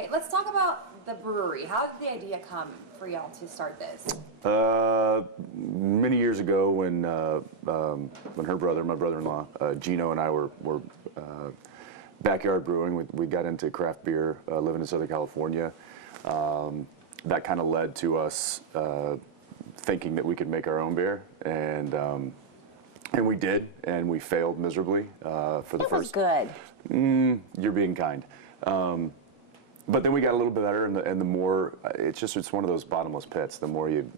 Okay, let's talk about the brewery. How did the idea come for y'all to start this? Many years ago, when her brother, my brother-in-law, Gino, and I were backyard brewing, we got into craft beer, living in Southern California. That kind of led to us thinking that we could make our own beer, and we did, and we failed miserably for the first. It was good. You're being kind. But then we got a little bit better, and the more it's one of those bottomless pits. The more you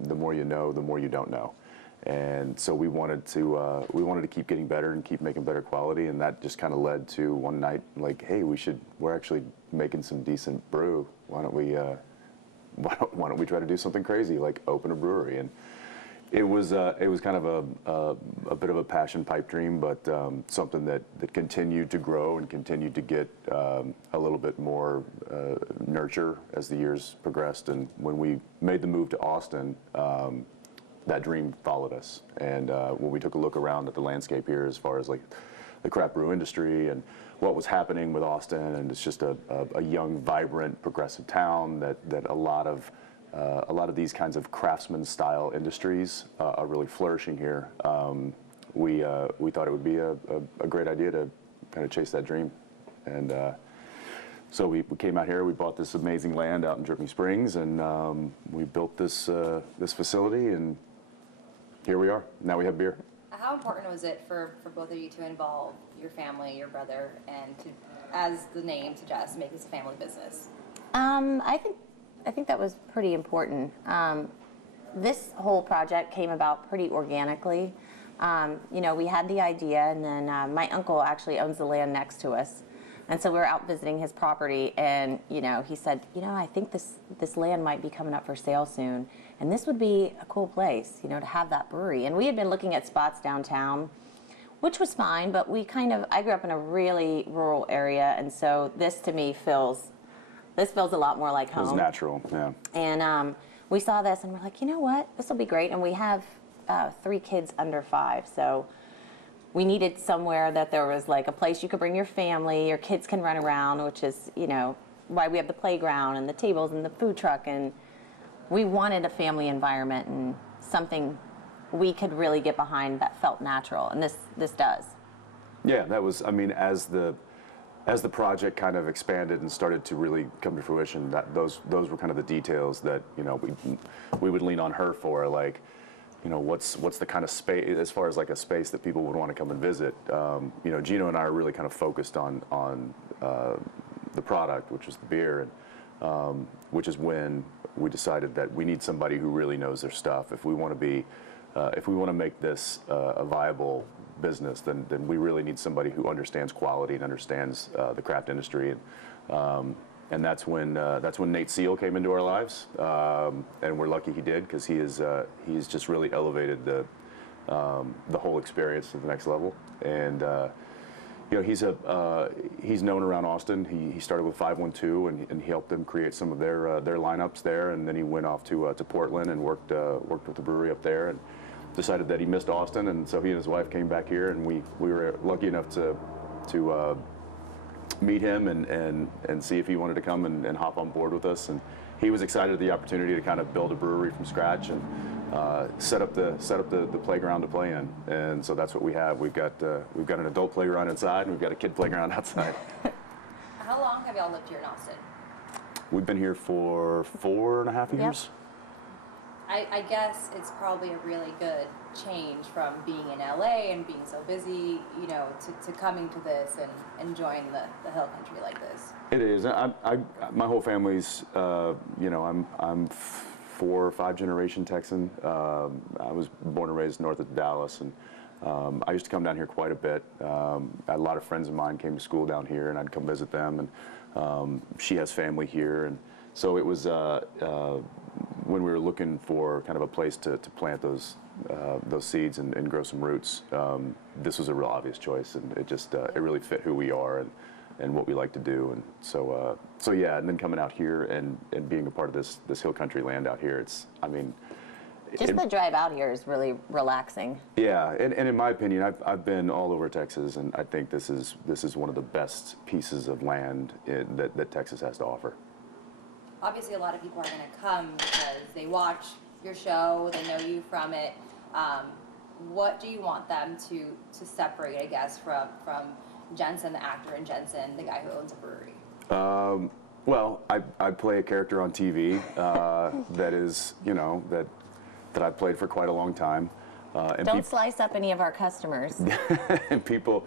know, the more you don't know, and so we wanted to keep getting better and keep making better quality, and that just kind of led to one night, like, hey, we're actually making some decent brew. Why don't we try to do something crazy, like open a brewery? And it was kind of a bit of a passion pipe dream, but something that continued to grow and continued to get a little bit more nurture as the years progressed. And when we made the move to Austin, that dream followed us. And when we took a look around at the landscape here, as far as like the craft brew industry and what was happening with Austin, and it's just a young, vibrant, progressive town that a lot of these kinds of craftsman-style industries are really flourishing here. We thought it would be a great idea to kind of chase that dream, and so we came out here. We bought this amazing land out in Dripping Springs, and we built this facility, and here we are. Now we have beer. How important was it for both of you to involve your family, your brother, and to, as the name suggests, make this a family business? I think that was pretty important. This whole project came about pretty organically. We had the idea, and then my uncle actually owns the land next to us. And so we were out visiting his property, and, he said, I think this land might be coming up for sale soon. And this would be a cool place, to have that brewery. And we had been looking at spots downtown, which was fine, but I grew up in a really rural area, and so this to me feels a lot more like home. It was natural, yeah. And we saw this, and we're like, you know what? This will be great. And we have 3 kids under 5, so we needed somewhere that there was like a place you could bring your family, your kids can run around, which is, why we have the playground and the tables and the food truck. And we wanted a family environment and something we could really get behind that felt natural, and this does. Yeah, that was, as the project kind of expanded and started to really come to fruition, those were kind of the details that we would lean on her for, like, what's the kind of space, as far as like a space that people would want to come and visit. Gino and I are really kind of focused on the product, which is the beer, and which is when we decided that we need somebody who really knows their stuff. If we want to make this a viable business, then we really need somebody who understands quality and understands the craft industry, and that's when Nate Seal came into our lives, and we're lucky he did, because he's just really elevated the whole experience to the next level. And he's known around Austin. He started with 512, and he helped them create some of their lineups there, and then he went off to Portland and worked with the brewery up there, and decided that he missed Austin, and so he and his wife came back here, and we were lucky enough to meet him and see if he wanted to come and hop on board with us. And he was excited at the opportunity to kind of build a brewery from scratch and set up the playground to play in. And so that's what we have. We've got an adult playground inside, and we've got a kid playground outside. How long have y'all lived here in Austin? We've been here for 4.5 years. Yep. I guess it's probably a really good change from being in LA and being so busy, to coming to this and enjoying the hill country like this. It is. My whole family's, I'm 4 or 5 generation Texan. I was born and raised north of Dallas, and I used to come down here quite a bit. A lot of friends of mine came to school down here, and I'd come visit them, and she has family here, and so it was when we were looking for kind of a place to plant those seeds and grow some roots. This was a real obvious choice, and it just it really fit who we are and what we like to do. And so yeah, and then coming out here and being a part of this hill country land out here, just the drive out here is really relaxing. Yeah, and in my opinion, I've been all over Texas, and I think this is one of the best pieces of land that Texas has to offer. obviously a lot of people are going to come because they watch your show, they know you from it. What do you want them to separate, I guess, from Jensen, the actor, and Jensen, the guy who owns a brewery? Well, I play a character on TV that is, that I've played for quite a long time. And Don't slice up any of our customers. and people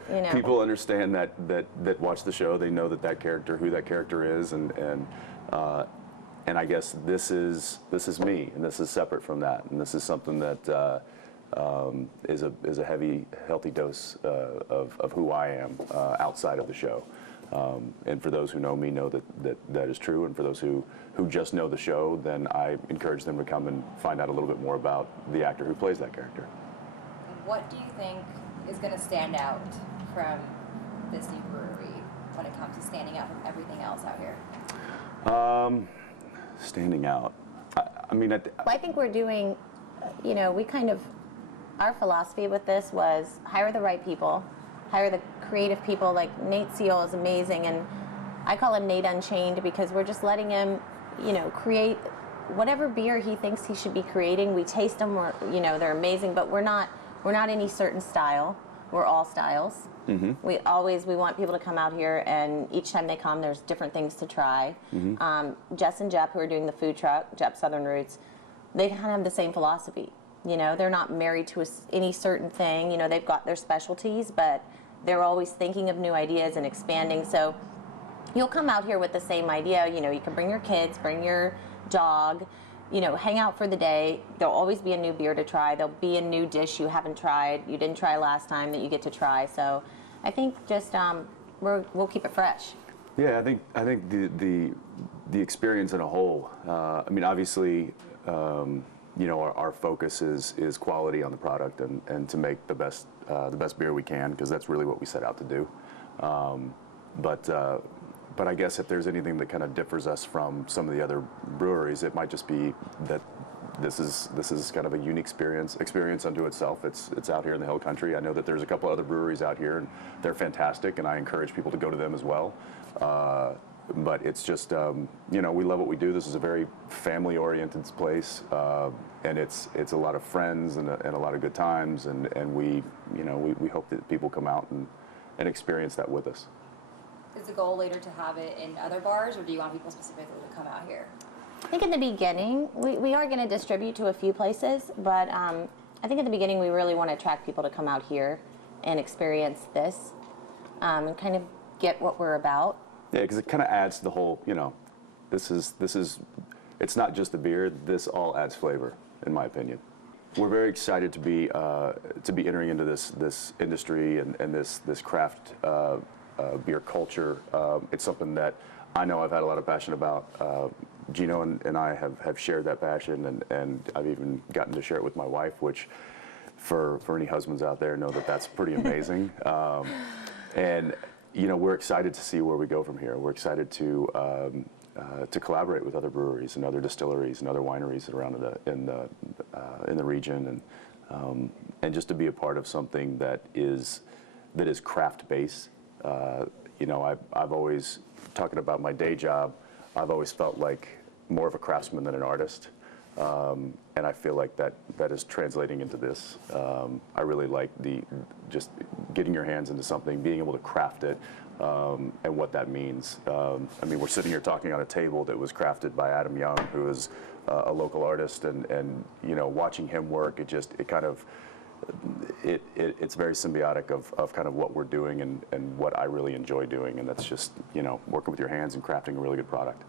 understand that watch the show. They know that character, who that character is, and I guess this is me, and this is separate from that, and this is something that is a healthy dose of who I am outside of the show. And for those who know me, know that is true. And for those who just know the show, then I encourage them to come and find out a little bit more about the actor who plays that character. What do you think is going to stand out from this new brewery when it comes to standing out from everything else out here? Standing out. I think we're doing, we kind of, our philosophy with this was hire the right people, hire the creative people. Like Nate Seal is amazing, and I call him Nate Unchained because we're just letting him, create whatever beer he thinks he should be creating. We taste them, they're amazing, but we're not any certain style. We're all styles. Mm-hmm. We want people to come out here, and each time they come, there's different things to try. Mm-hmm. Jess and Jep, who are doing the food truck, Jep Southern Roots, they kind of have the same philosophy. They're not married to any certain thing. They've got their specialties, but they're always thinking of new ideas and expanding. So you'll come out here with the same idea. You can bring your kids, bring your dog, hang out for the day. There'll always be a new beer to try. There'll be a new dish you haven't tried, you didn't try last time, that you get to try. So I think just we'll keep it fresh. Yeah, I think the experience in a whole. Obviously, our focus is quality on the product and to make the best beer we can, because that's really what we set out to do. But I guess if there's anything that kind of differs us from some of the other breweries, it might just be that this is kind of a unique experience unto itself. It's out here in the Hill Country. I know that there's a couple other breweries out here, and they're fantastic, and I encourage people to go to them as well. But it's just, we love what we do. This is a very family-oriented place, and it's a lot of friends and a lot of good times, and we hope that people come out and experience that with us. Is the goal later to have it in other bars, or do you want people specifically to come out here? I think in the beginning, we are going to distribute to a few places, but I think in the beginning we really want to attract people to come out here and experience this and kind of get what we're about. Yeah, because it kind of adds to the whole, this is, it's not just the beer, this all adds flavor, in my opinion. We're very excited to be entering into this industry and this craft beer culture. It's something that I know I've had a lot of passion about. Gino and I have shared that passion, and I've even gotten to share it with my wife, which for any husbands out there know that's pretty amazing. And we're excited to see where we go from here. We're excited to collaborate with other breweries and other distilleries and other wineries around in the region, and just to be a part of something that is craft based. I've always, talking about my day job, I've always felt like more of a craftsman than an artist, and I feel like that is translating into this. I really like just getting your hands into something, being able to craft it, and what that means. We're sitting here talking on a table that was crafted by Adam Young, who is a local artist, and watching him work, it's very symbiotic of kind of what we're doing and what I really enjoy doing, and that's just working with your hands and crafting a really good product.